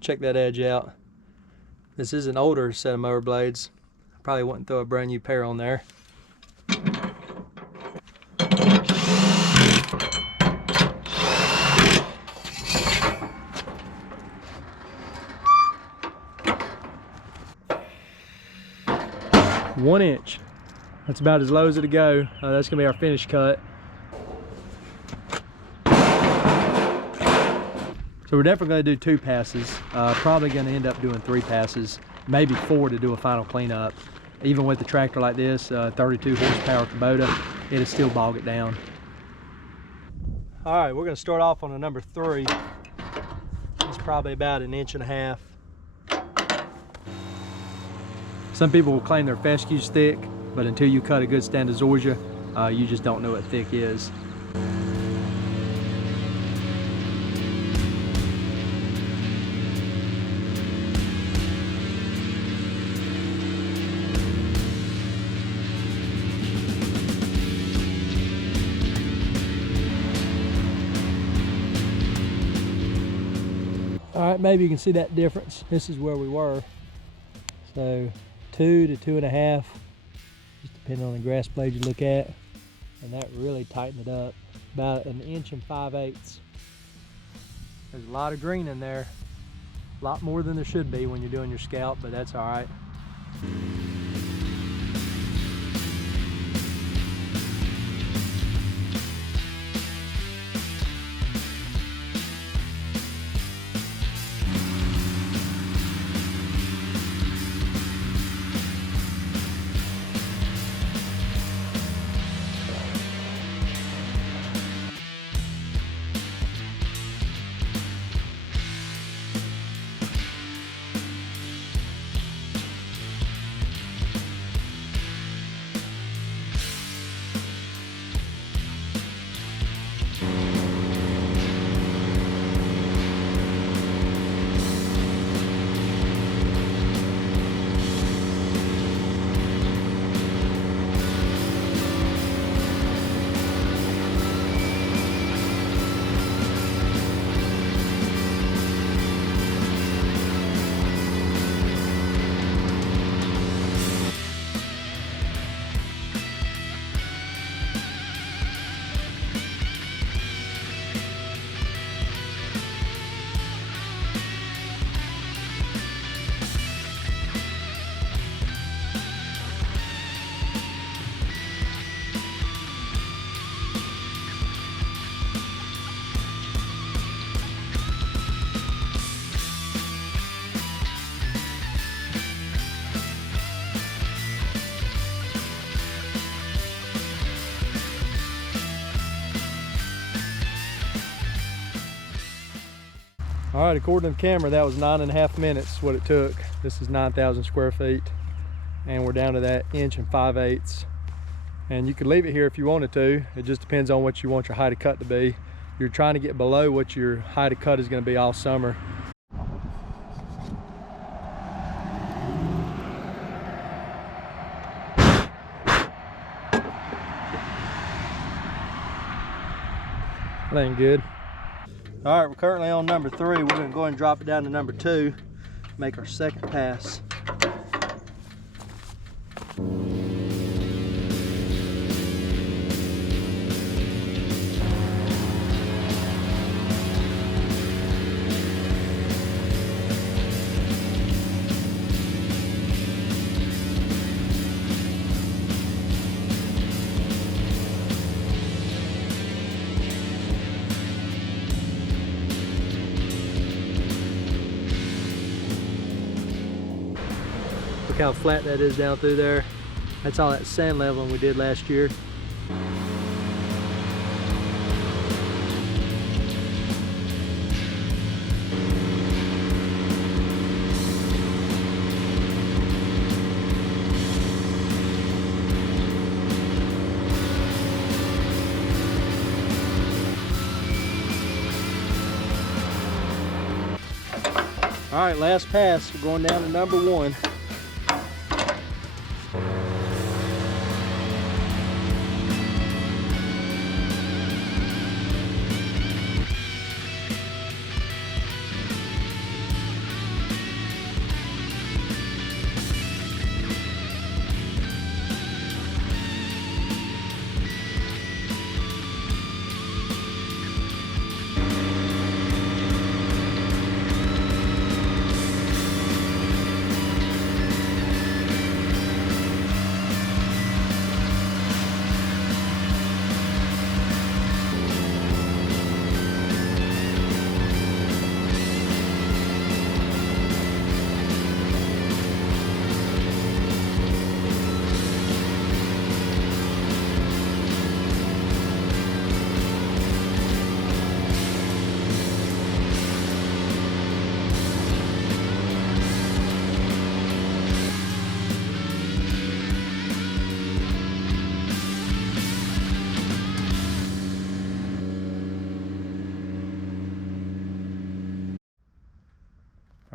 check that edge out. This is an older set of mower blades. I probably wouldn't throw a brand new pair on there. One inch. That's about as low as it'll go. That's gonna be our finish cut. So we're definitely gonna do 2 passes. Probably gonna end up doing 3 passes, maybe 4 to do a final cleanup. Even with the tractor like this, 32 horsepower Kubota, it'll still bog it down. All right, we're gonna start off on a number 3. It's probably about 1.5 inches. Some people will claim their fescue's thick, but until you cut a good stand of Zoysia, you just don't know what thick is. All right, maybe you can see that difference. This is where we were. So 2 to 2.5, just depending on the grass blade you look at. And that really tightened it up. About 1.5 inches. There's a lot of green in there. A lot more than there should be when you're doing your scalp, but that's all right. All right, according to the camera, that was 9.5 minutes what it took. This is 9,000 square feet, and we're down to that 1.5 inches. And you could leave it here if you wanted to. It just depends on what you want your height of cut to be. You're trying to get below what your height of cut is going to be all summer. That ain't good. All right, we're currently on number 3. We're gonna go ahead and drop it down to number 2, make our second pass. Look how flat that is down through there. That's all that sand leveling we did last year. All right, last pass. We're going down to number 1.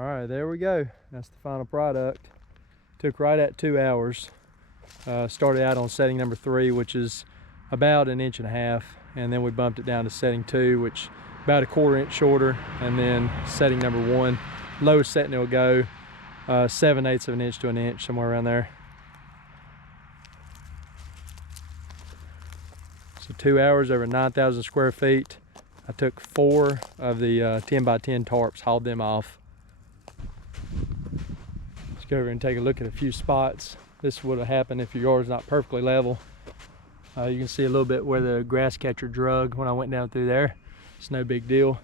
right, there we go. That's the final product. Took right at 2 hours. Started out on setting number 3, which is about 1.5 inches, and then we bumped it down to setting 2, which about 1/4 inch shorter, and then setting number 1, lowest setting it'll go, 7/8 of an inch to an inch, somewhere around there. So 2 hours over 9,000 square feet. I took 4 of the 10 by 10 tarps, hauled them off. Let's go over and take a look at a few spots. This would have happened if your yard's not perfectly level. You can see a little bit where the grass catcher drug when I went down through there. It's no big deal.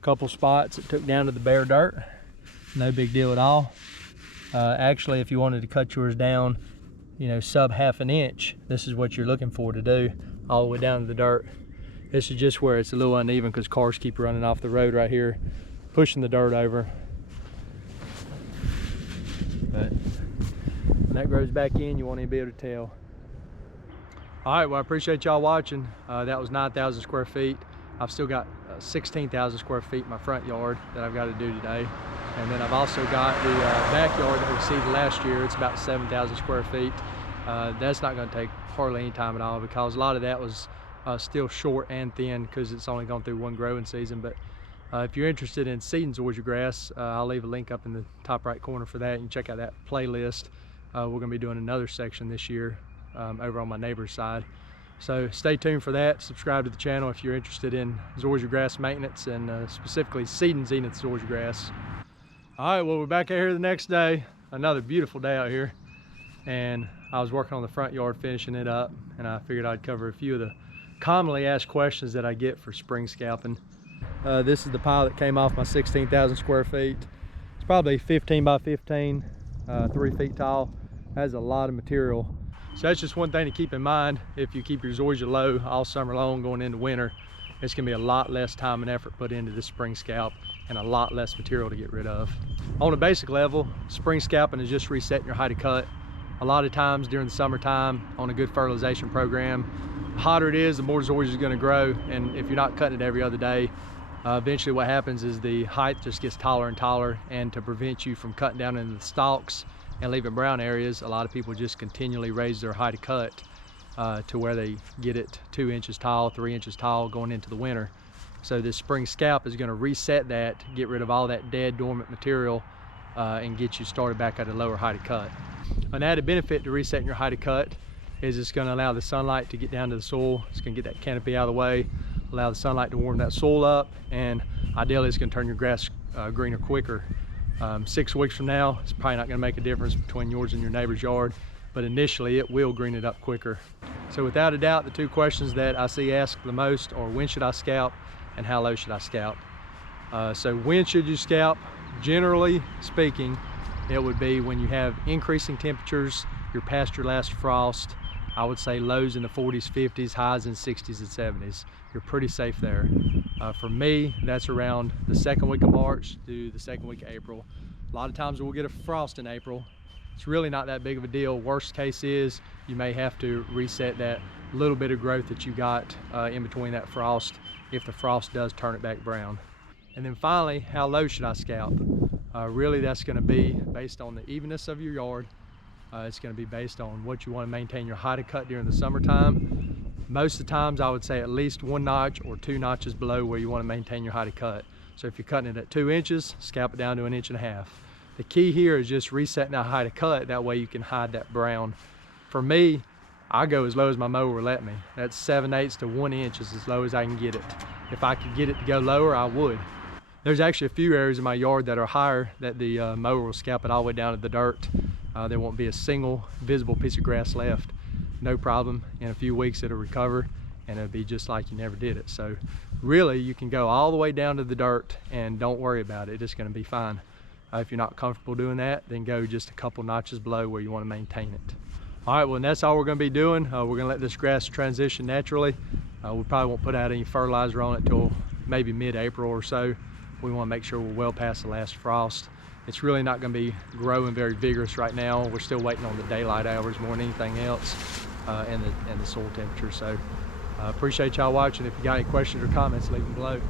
A couple spots it took down to the bare dirt. No big deal at all. Actually, if you wanted to cut yours down, you know, sub 1/2 inch, this is what you're looking for to do, all the way down to the dirt. This is just where it's a little uneven because cars keep running off the road right here, pushing the dirt over. But when that grows back in, you won't even be able to tell. All right, well, I appreciate y'all watching. That was 9,000 square feet. I've still got 16,000 square feet in my front yard that I've got to do today. And then I've also got the backyard that we exceeded last year. It's about 7,000 square feet. That's not going to take hardly any time at all because a lot of that was still short and thin because it's only gone through 1 growing season. But if you're interested in seeding Zoysia grass, I'll leave a link up in the top right corner for that. You can check out that playlist. We're going to be doing another section this year over on my neighbor's side. So stay tuned for that. Subscribe to the channel if you're interested in Zoysia grass maintenance and specifically seeding Zenith Zoysia grass. All right, well, we're back out here the next day. Another beautiful day out here. And I was working on the front yard finishing it up, and I figured I'd cover a few of the commonly asked questions that I get for spring scalping. This is the pile that came off my 16,000 square feet. It's probably 15 by 15, 3 feet tall. Has a lot of material. So that's just one thing to keep in mind. If you keep your Zoysia low all summer long going into winter, it's gonna be a lot less time and effort put into this spring scalp and a lot less material to get rid of. On a basic level, spring scalping is just resetting your height of cut. A lot of times during the summertime on a good fertilization program, the hotter it is, the more Zoysia is gonna grow. And if you're not cutting it every other day, eventually what happens is the height just gets taller and taller. And to prevent you from cutting down into the stalks and leaving brown areas, a lot of people just continually raise their height of cut to where they get it 2 inches tall, 3 inches tall going into the winter. So this spring scalp is going to reset that, get rid of all that dead dormant material and get you started back at a lower height of cut. An added benefit to resetting your height of cut is it's going to allow the sunlight to get down to the soil. It's going to get that canopy out of the way, allow the sunlight to warm that soil up, and ideally it's going to turn your grass greener quicker. 6 weeks from now, it's probably not going to make a difference between yours and your neighbor's yard, but initially it will green it up quicker. So without a doubt, the 2 questions that I see asked the most are when should I scalp and how low should I scalp? So when should you scalp? Generally speaking, it would be when you have increasing temperatures, you're past your last frost. I would say lows in the 40s, 50s, highs in 60s and 70s. You're pretty safe there. For me, that's around the 2nd week of March to the 2nd week of April. A lot of times we'll get a frost in April. It's really not that big of a deal. Worst case is you may have to reset that little bit of growth that you got in between that frost if the frost does turn it back brown. And then finally, how low should I scalp? Really that's going to be based on the evenness of your yard. It's going to be based on what you want to maintain your height of cut during the summertime. Most of the times I would say at least 1 notch or 2 notches below where you want to maintain your height of cut. So if you're cutting it at 2 inches, scalp it down to 1.5 inches. The key here is just resetting that height of cut. That way you can hide that brown. For me, I go as low as my mower will let me. That's 7/8 to 1 inch is as low as I can get it. If I could get it to go lower, I would. There's actually a few areas in my yard that are higher that the mower will scalp it all the way down to the dirt. There won't be a single visible piece of grass left. No problem. In a few weeks it'll recover and it'll be just like you never did it. So really you can go all the way down to the dirt and don't worry about it. It's going to be fine. If you're not comfortable doing that, then go just a couple notches below where you want to maintain it. All right, well, and that's all we're going to be doing. We're going to let this grass transition naturally. We probably won't put out any fertilizer on it till maybe mid-April or so. We want to make sure we're well past the last frost. It's really not going to be growing very vigorous right now. We're still waiting on the daylight hours more than anything else, and the soil temperature. So appreciate y'all watching. If you got any questions or comments, leave them below.